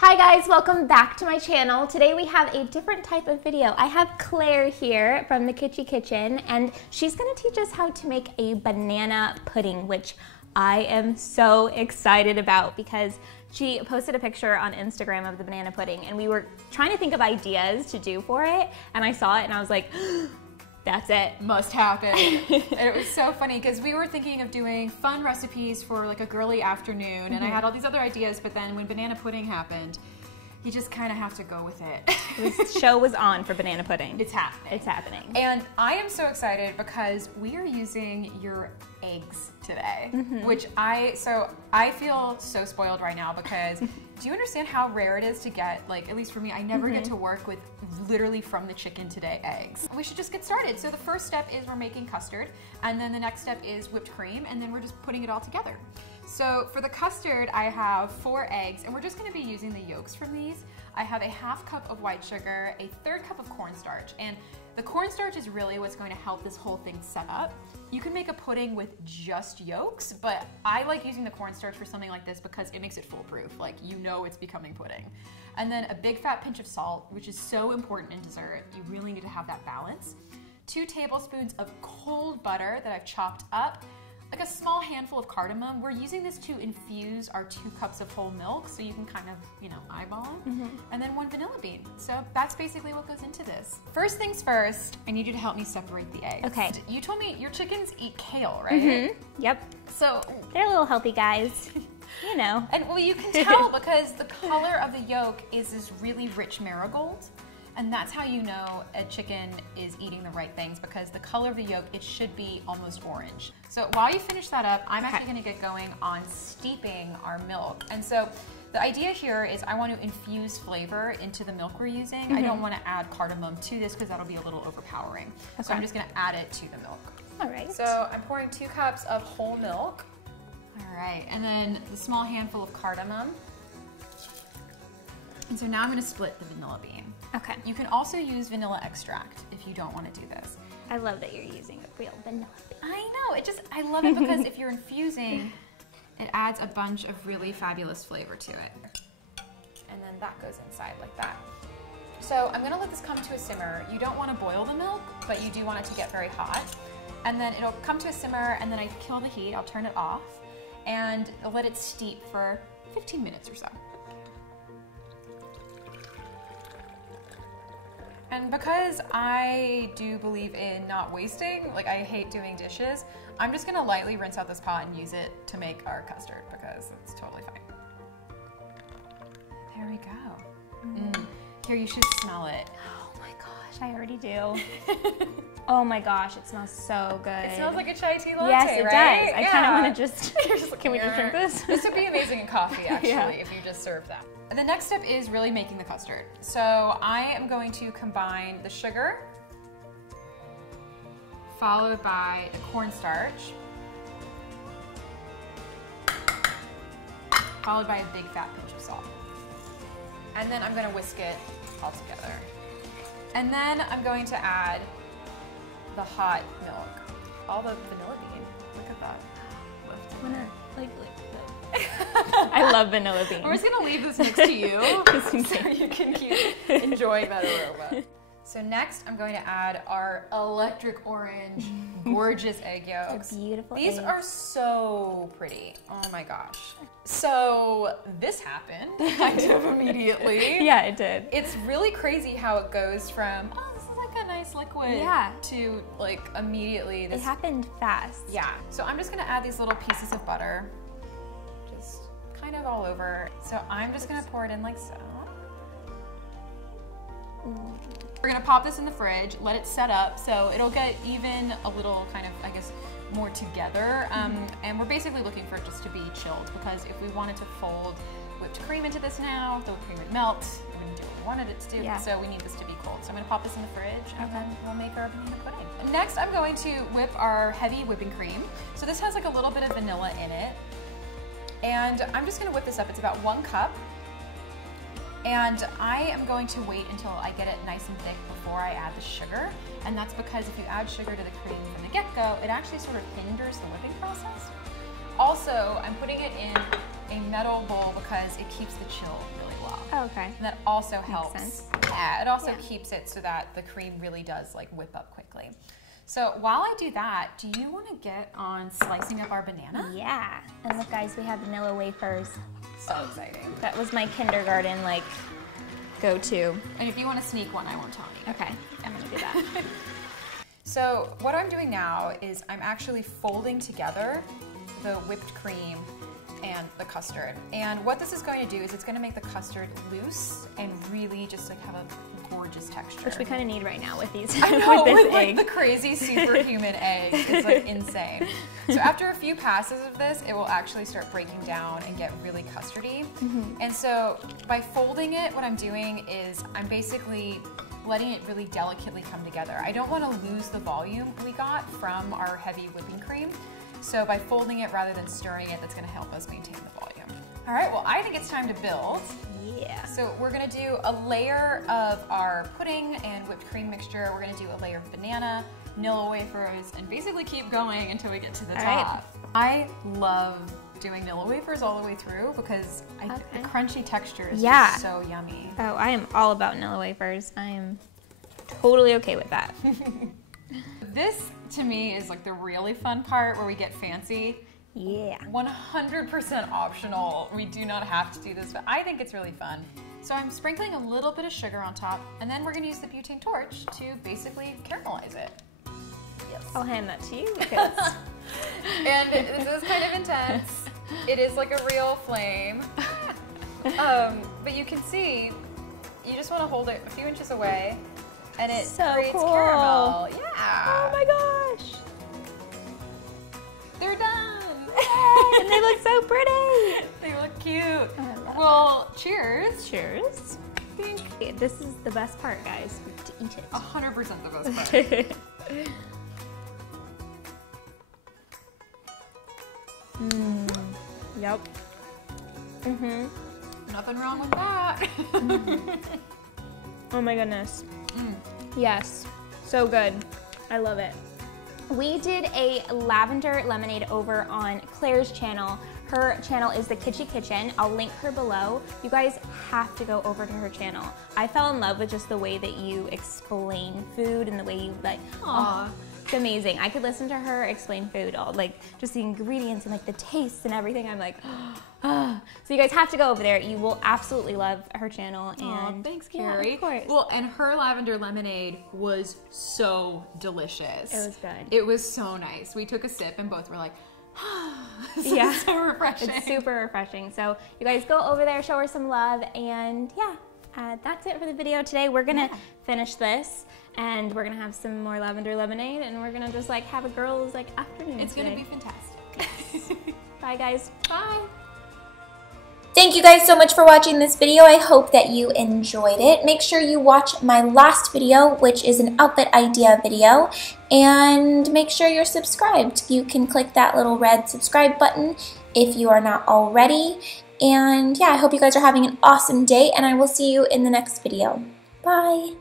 Hi guys, welcome back to my channel. Today we have a different type of video. I have Claire here from TheKitchyKitchen and she's gonna teach us how to make a banana pudding, which I am so excited about because she posted a picture on Instagram of the banana pudding and we were trying to think of ideas to do for it and I saw it and I was like, that's it. Must happen. And it was so funny because we were thinking of doing fun recipes for like a girly afternoon and I had all these other ideas, but then when banana pudding happened, you just kind of have to go with it. This show was on for banana pudding. It's happening. It's happening. And I am so excited because we are using your eggs today, which I feel so spoiled right now because do you understand how rare it is to get, like, at least for me, I never get to work with literally from the chicken today eggs. We should just get started. So the first step is we're making custard, and then the next step is whipped cream, and then we're just putting it all together. So for the custard, I have 4 eggs, and we're just gonna be using the yolks from these. I have a ½ cup of white sugar, a 1/3 cup of cornstarch, and the cornstarch is really what's going to help this whole thing set up. You can make a pudding with just yolks, but I like using the cornstarch for something like this because it makes it foolproof. Like, you know it's becoming pudding. And then a big fat pinch of salt, which is so important in dessert. You really need to have that balance. 2 tablespoons of cold butter that I've chopped up. Like a small handful of cardamom. We're using this to infuse our 2 cups of whole milk, so you can kind of, you know, eyeball them. And then 1 vanilla bean. So that's basically what goes into this. First things first, I need you to help me separate the eggs. Okay. You told me your chickens eat kale, right? Yep. So They're little healthy guys, you know. And well, you can tell because the color of the yolk is this really rich marigold. And that's how you know a chicken is eating the right things because the color of the yolk, it should be almost orange. So while you finish that up, I'm actually gonna get going on steeping our milk. And so the idea here is I want to infuse flavor into the milk we're using. I don't want to add cardamom to this because that'll be a little overpowering. So I'm just gonna add it to the milk. All right. So I'm pouring 2 cups of whole milk. All right, and then the small handful of cardamom. And so now I'm gonna split the vanilla bean. Okay. You can also use vanilla extract if you don't want to do this. I love that you're using a real vanilla bean. I know, I love it because if you're infusing, it adds a bunch of really fabulous flavor to it. And then that goes inside like that. So I'm gonna let this come to a simmer. You don't want to boil the milk, but you do want it to get very hot. And then it'll come to a simmer and then I kill the heat, I'll turn it off, and I'll let it steep for 15 minutes or so. And because I do believe in not wasting, like I hate doing dishes, I'm just gonna lightly rinse out this pot and use it to make our custard because it's totally fine. There we go. Here, you should smell it. Oh my gosh, I already do. Oh my gosh, it smells so good. It smells like a chai tea latte, yes, it right? does. I kind of want to just, can we just drink this? This would be amazing in coffee, actually, if you just served that. The next step is really making the custard. So I am going to combine the sugar, followed by the cornstarch, followed by a big fat pinch of salt. And then I'm gonna whisk it all together. And then I'm going to add the hot milk. All the vanilla bean, look at that. I love vanilla beans. We're just gonna leave this next to you so you can keep enjoying that aroma. So next, I'm going to add our electric orange, gorgeous egg yolks. They're beautiful. These are so pretty. Oh my gosh. So this happened kind of immediately. Yeah, it did. It's really crazy how it goes from, oh, this is like a nice liquid, to like immediately this. It happened fast. Yeah. So I'm just gonna add these little pieces of butter, just kind of all over. So I'm just gonna pour it in like so. We're gonna pop this in the fridge, let it set up so it'll get even a little kind of, I guess, more together. And we're basically looking for it just to be chilled because if we wanted to fold whipped cream into this now, the whipped cream would melt. It wouldn't do what we wanted it to do, so we need this to be cold. So I'm gonna pop this in the fridge and then we'll make our banana pudding. Next, I'm going to whip our heavy whipping cream. So this has like a little bit of vanilla in it. And I'm just gonna whip this up. It's about 1 cup. And I am going to wait until I get it nice and thick before I add the sugar. And that's because if you add sugar to the cream from the get-go, it actually sort of hinders the whipping process. Also, I'm putting it in a metal bowl because it keeps the chill really well. Oh, okay. And that also helps. Makes sense. Yeah, it also keeps it so that the cream really does like whip up quickly. So while I do that, do you want to get on slicing up our banana? Yeah. And look, guys, we have vanilla wafers. So exciting. That was my kindergarten like go-to. And if you want to sneak one, I won't tell you. Okay, I'm gonna do that. So what I'm doing now is I'm actually folding together the whipped cream and the custard. And what this is going to do is it's going to make the custard loose and really just like have a gorgeous texture. Which we kind of need right now with these. I know, with this with like egg. the crazy superhuman egg. It's like insane. So after a few passes of this, it will actually start breaking down and get really custardy. And so by folding it, what I'm doing is I'm basically letting it really delicately come together. I don't want to lose the volume we got from our heavy whipping cream. So by folding it rather than stirring it, that's going to help us maintain the volume. All right, well, I think it's time to build. Yeah. So we're going to do a layer of our pudding and whipped cream mixture. We're going to do a layer of banana, Nilla wafers, and basically keep going until we get to the top. I love doing Nilla wafers all the way through because the crunchy texture is just so yummy. Oh, I am all about Nilla wafers. I am totally okay with that. This, to me, is like the really fun part where we get fancy. Yeah. 100% optional. We do not have to do this, but I think it's really fun. So I'm sprinkling a little bit of sugar on top, and then we're going to use the butane torch to basically caramelize it. Yes. I'll hand that to you because... And this is kind of intense. It is like a real flame. But you can see, you just want to hold it a few inches away, and it creates caramel. Yeah. Oh my gosh. They're done. Yay, and they look so pretty. They look cute. Well, cheers. Cheers. This is the best part, guys, to eat it. 100% the best part. Yep. Nothing wrong with that. Oh my goodness. Yes, so good. I love it. We did a lavender lemonade over on Claire's channel. Her channel is TheKitchyKitchen. I'll link her below. You guys have to go over to her channel. I fell in love with just the way that you explain food and the way you like, it's amazing. I could listen to her explain food, all like just the ingredients and like the tastes and everything. I'm like, so you guys have to go over there. You will absolutely love her channel. And thanks, Carrie. Yeah, of course. Well, and her lavender lemonade was so delicious. It was good. It was so nice. We took a sip and both were like, this is so refreshing. It's super refreshing. So you guys go over there, show her some love, and yeah, that's it for the video today. We're gonna finish this, and we're gonna have some more lavender lemonade, and we're gonna just like have a girls like afternoon. It's gonna be fantastic. Bye, guys. Bye. Thank you guys so much for watching this video. I hope that you enjoyed it. Make sure you watch my last video, which is an outfit idea video, and make sure you're subscribed. You can click that little red subscribe button if you are not already. And yeah, I hope you guys are having an awesome day, and I will see you in the next video. Bye.